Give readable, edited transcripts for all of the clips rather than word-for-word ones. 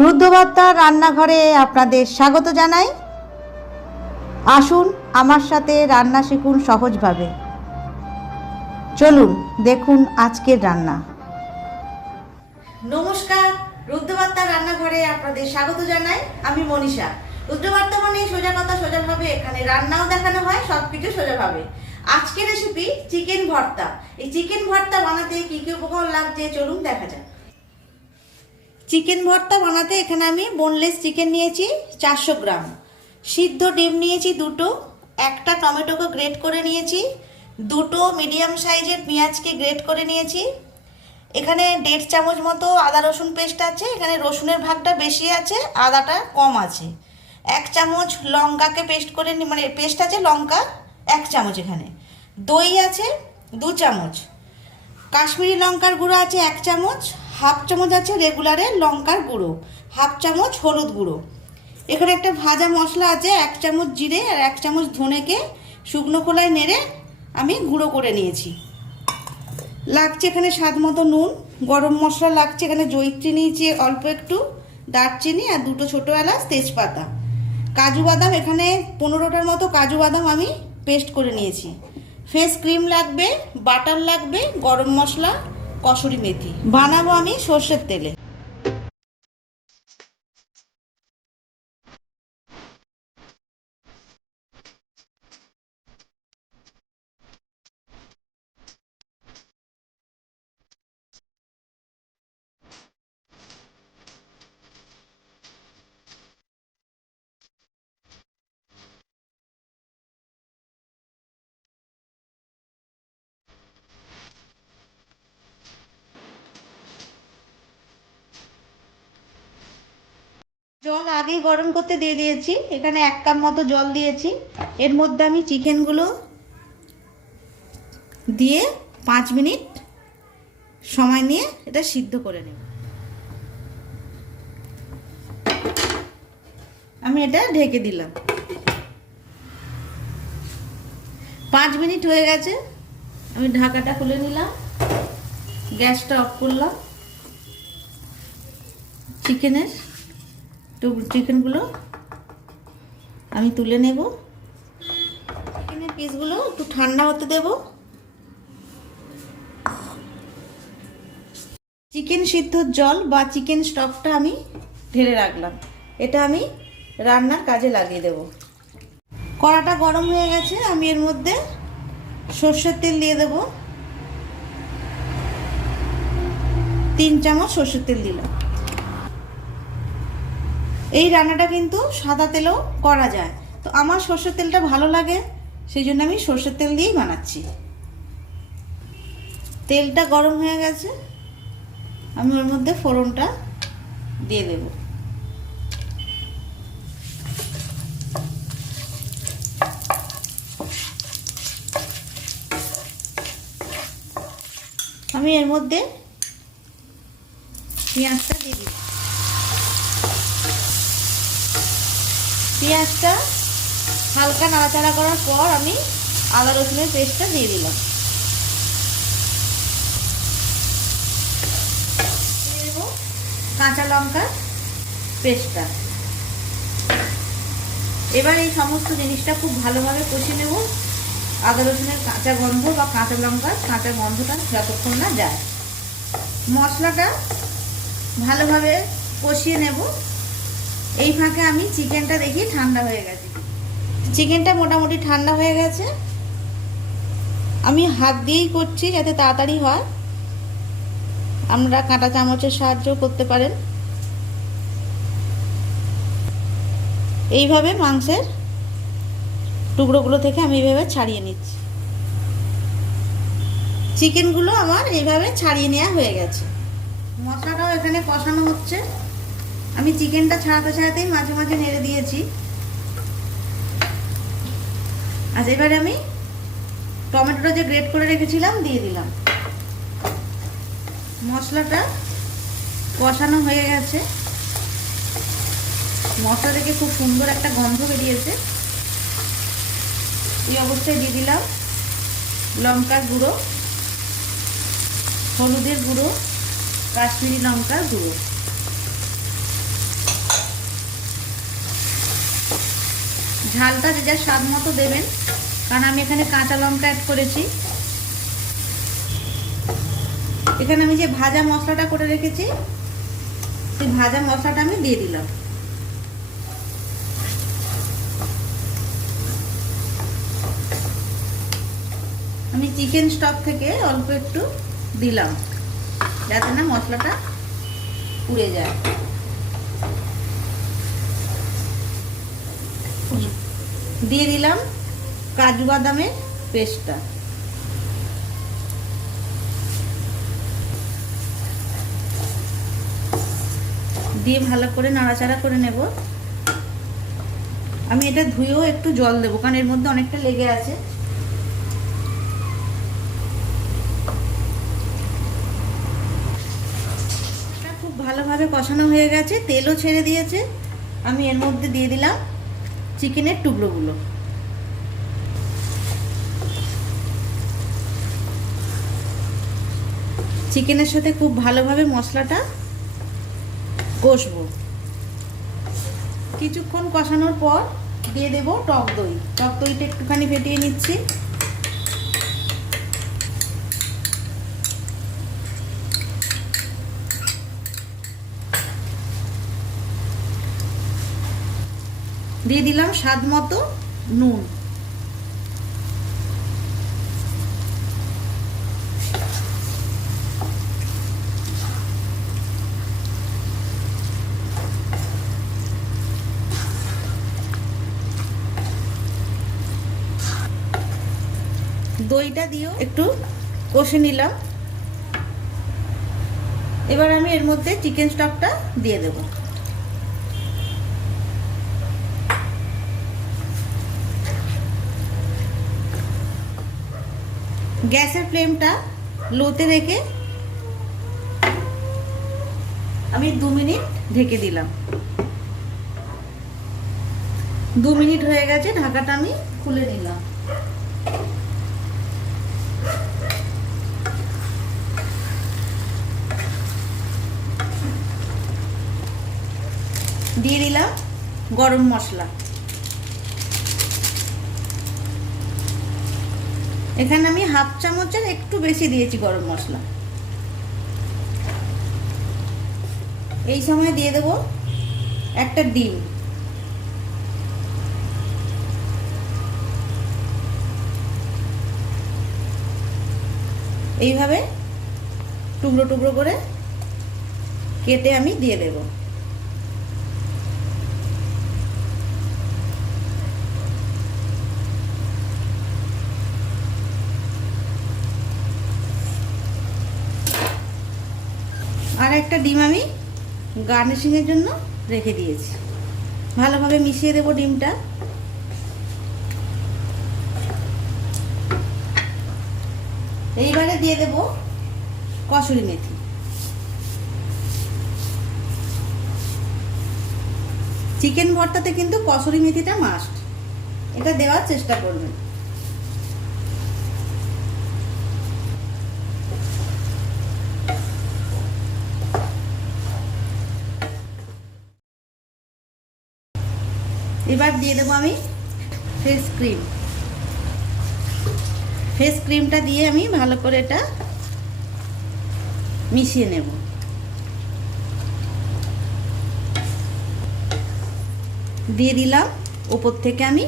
রুদ্রবার্তা রান্নাঘরে আপনাদের স্বাগত জানাই। আসুন আমার সাথে রান্না শিখুন সহজভাবে। চলুন দেখুন আজকের রান্না। নমস্কার, রুদ্রবার্তা রান্নাঘরে আপনাদের স্বাগত জানাই। আমি মনীষা। রুদ্রবার্তা মানে সোজা কথা সোজাভাবে, এখানে রান্নাও দেখানো হয়, সবকিছু সোজাভাবে। আজকের রেসিপি চিকেন ভর্তা। এই চিকেন ভর্তা বানাতে কি কি উপকরণ লাগছে চলুন দেখা যাক। চিকেন ভর্তা বানাতে এখানে আমি বোনলেস চিকেন নিয়েছি 400 গ্রাম, সিদ্ধ ডিম নিয়েছি দুটো, একটা টমেটোকে গ্রেট করে নিয়েছি, দুটো মিডিয়াম সাইজের পেঁয়াজকে গ্রেট করে নিয়েছি, এখানে 1.5 চামচ মতো আদা রসুন পেস্ট আছে। এখানে রসুনের ভাগটা বেশি আছে, আদাটা কম আছে। 1 চামচ লঙ্কাকে পেস্ট করে মানে পেস্ট আছে লঙ্কা 1 চামচ। এখানে দই আছে 2 চামচ, কাশ্মীরি লঙ্কার গুঁড়ো আছে 1 চামচ, হাফ চামচ আছে রেগুলারের লঙ্কার গুঁড়ো, হাফ চামচ হলুদ গুঁড়ো। এখানে একটা ভাজা মশলা আছে 1 চামচ জিরে আর 1 চামচ ধনেকে শুকনো খোলায় নেড়ে আমি গুঁড়ো করে নিয়েছি। লাগছে এখানে স্বাদ মতো নুন, গরম মশলা লাগছে, এখানে জয়িত্রী নিয়েছি অল্প একটু, দারচিনি আর 2টো ছোটো এলাচ, তেজপাতা, কাজু বাদাম এখানে 15টার মতো কাজু বাদাম আমি পেস্ট করে নিয়েছি। ফেস ক্রিম লাগবে, বাটার লাগবে, গরম মশলা, কসুরি মেথি। বানাবো আমি সর্ষের তেলে। জল আগেই গরম করতে দিয়ে দিয়েছি, এখানে 1 কাপ মতো জল দিয়েছি। এর মধ্যে আমি চিকেনগুলো দিয়ে 5 মিনিট সময় নিয়ে এটা সিদ্ধ করে নেব। আমি এটা ঢেকে দিলাম। 5 মিনিট হয়ে গেছে, আমি ঢাকাটা খুলে নিলাম, গ্যাসটা অফ করলাম। চিকেনগুলো আমি তুলে নেব। চিকেনের পিসগুলো একটু ঠান্ডা হতে দেব। চিকেন সিদ্ধর জল বা চিকেন স্টকটা আমি ঢেলে রাখলাম, এটা আমি রান্নার কাজে লাগিয়ে দেব। কড়াটা গরম হয়ে গেছে, আমি এর মধ্যে সর্ষের তেল দিয়ে দেব। 3 চামচ সর্ষের তেল দিলাম। এই রান্নাটা কিন্তু সাদা তেলেও করা যায়, তো আমার সর্ষের তেলটা ভালো লাগে, সেই জন্য আমি সর্ষের তেল দিয়েই বানাচ্ছি। তেলটা গরম হয়ে গেছে, আমি ওর মধ্যে ফোড়নটা দিয়ে দেব। আমি এর মধ্যে পেঁয়াজটা দিয়ে দিই। পেঁয়াজটা হালকা নাড়াচাড়া করার পর আমি আদা রসুনের পেস্টটা দিয়ে দিলাম। দিয়ে দেবো কাঁচা লঙ্কার পেস্টটা। এবার এই সমস্ত জিনিসটা খুব ভালোভাবে কষিয়ে নেব। আদা রসুনের কাঁচা গন্ধ বা কাঁচা লঙ্কার কাঁচা গন্ধটা যতক্ষণ না যায়। মশলাটা ভালোভাবে কষিয়ে নেব। এই ফাঁকে আমি চিকেনটা দেখি ঠান্ডা হয়ে গেছে। চিকেনটা মোটামুটি ঠান্ডা হয়ে গেছে, আমি হাত দিয়েই করছি যাতে তাড়াতাড়ি হয়। আমরা কাঁটা চামচের সাহায্য করতে পারেন। এইভাবে মাংসের টুকরোগুলো থেকে আমি এইভাবে ছাড়িয়ে নিচ্ছি। চিকেনগুলো আমার এইভাবে ছাড়িয়ে নেওয়া হয়ে গেছে। মশলাটাও এখানে কষানো হচ্ছে, আমি চিকেনটা ছাড়াতে ছাড়াতেই মাঝে মাঝে নেড়ে দিয়েছি। আচ্ছা, এবারে আমি টমেটোটা যে গ্রেট করে রেখেছিলাম দিয়ে দিলাম। মশলাটা কষানো হয়ে গেছে, মশলা থেকে খুব সুন্দর একটা গন্ধ বেরিয়েছে। এই অবস্থায় দিয়ে দিলাম লঙ্কার গুঁড়ো, হলুদের গুঁড়ো, কাশ্মীরি লঙ্কার গুঁড়ো। ঝালটা যে যার স্বাদ মতো দেবেন, কারণ আমি এখানে কাঁচা লঙ্কা অ্যাড করেছি। এখানে আমি যে ভাজা মশলাটা করে রেখেছি সেই ভাজা মশলাটা আমি দিয়ে দিলাম। আমি চিকেন স্টক থেকে অল্প একটু দিলাম যাতে না মশলাটা পুড়ে যায়। দিয়ে দিলাম কাজু বাদামের পেস্টটা। দিয়ে ভালো করে নাড়াচাড়া করে নেব। আমি এটা ধুয়েও একটু জল দেবো, কারণ এর মধ্যে অনেকটা লেগে আছে। খুব ভালোভাবে কষানো হয়ে গেছে, তেলও ছেড়ে দিয়েছে। আমি এর মধ্যে দিয়ে দিলাম চিকেনের টুকরোগুলো। চিকেনের সাথে খুব ভালোভাবে মশলাটা কষবো। কিছুক্ষণ কষানোর পর দিয়ে দেব টক দই। টক দইটা একটুখানি ফেটিয়ে নিচ্ছি। দিয়ে দিলাম স্বাদ মতো নুন। দইটা দিয়েও একটু কষে নিলাম। এবার আমি এর মধ্যে চিকেন স্টকটা দিয়ে দেব। গ্যাসের ফ্লেমটা লোতে রেখে আমি 2 মিনিট ঢেকে দিলাম। 2 মিনিট হয়ে গেছে, ঢাকাটা আমি খুলে নিলাম। দিয়ে দিলাম গরম মশলা। এখানে আমি 1/2 চামচের একটু বেশি দিয়েছি গরম মশলা। এই সময় দিয়ে দেব একটা ডিম। এইভাবে টুকরো টুকরো করে কেটে আমি দিয়ে দেব। আর একটা ডিম আমি গার্নিশিং এর জন্য রেখে দিয়েছি। ভালোভাবে মিশিয়ে দেব ডিমটা। এইবারে দিয়ে দেব কসুরি মেথি। চিকেন ভর্তাতে কিন্তু কসুরি মেথিটা মাস্ট, এটা দেওয়ার চেষ্টা করবেন। এবার দিয়ে দেবো আমি ফেস ক্রিম। ফেস ক্রিমটা দিয়ে আমি ভালো করে এটা মিশিয়ে নেব। দিয়ে দিলাম উপর থেকে আমি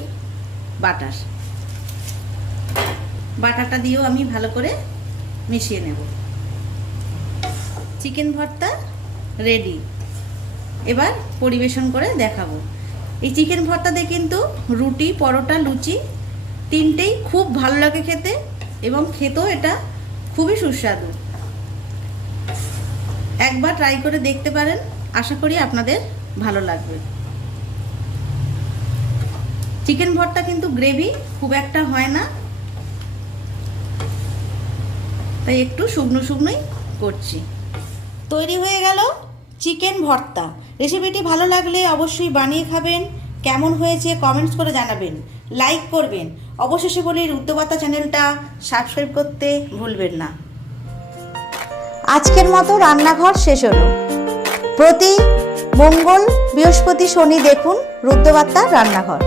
বাটারটা দিয়েও আমি ভালো করে মিশিয়ে নেব। চিকেন ভর্তা রেডি। এবার পরিবেশন করে দেখাবো। এই চিকেন ভর্তাতে কিন্তু রুটি, পরোটা, লুচি তিনটেই খুব ভালো লাগে খেতে, এবং খেতেও এটা খুবই সুস্বাদু। একবার ট্রাই করে দেখতে পারেন, আশা করি আপনাদের ভালো লাগবে। চিকেন ভর্তা কিন্তু গ্রেভি খুব একটা হয় না, তাই একটু শুকনো শুকনোই করছি। তৈরি হয়ে গেল চিকেন ভর্তা। রেসিপিটি ভালো লাগলে অবশ্যই বানিয়ে খাবেন। কেমন হয়েছে কমেন্টস করে জানাবেন, লাইক করবেন। অবশেষে বলি রুদ্রবার্তা চ্যানেলটা সাবস্ক্রাইব করতে ভুলবেন না। আজকের মতো রান্নাঘর শেষ হলো। প্রতি মঙ্গল, বৃহস্পতি, শনি দেখুন রুদ্রবার্তার রান্নাঘর।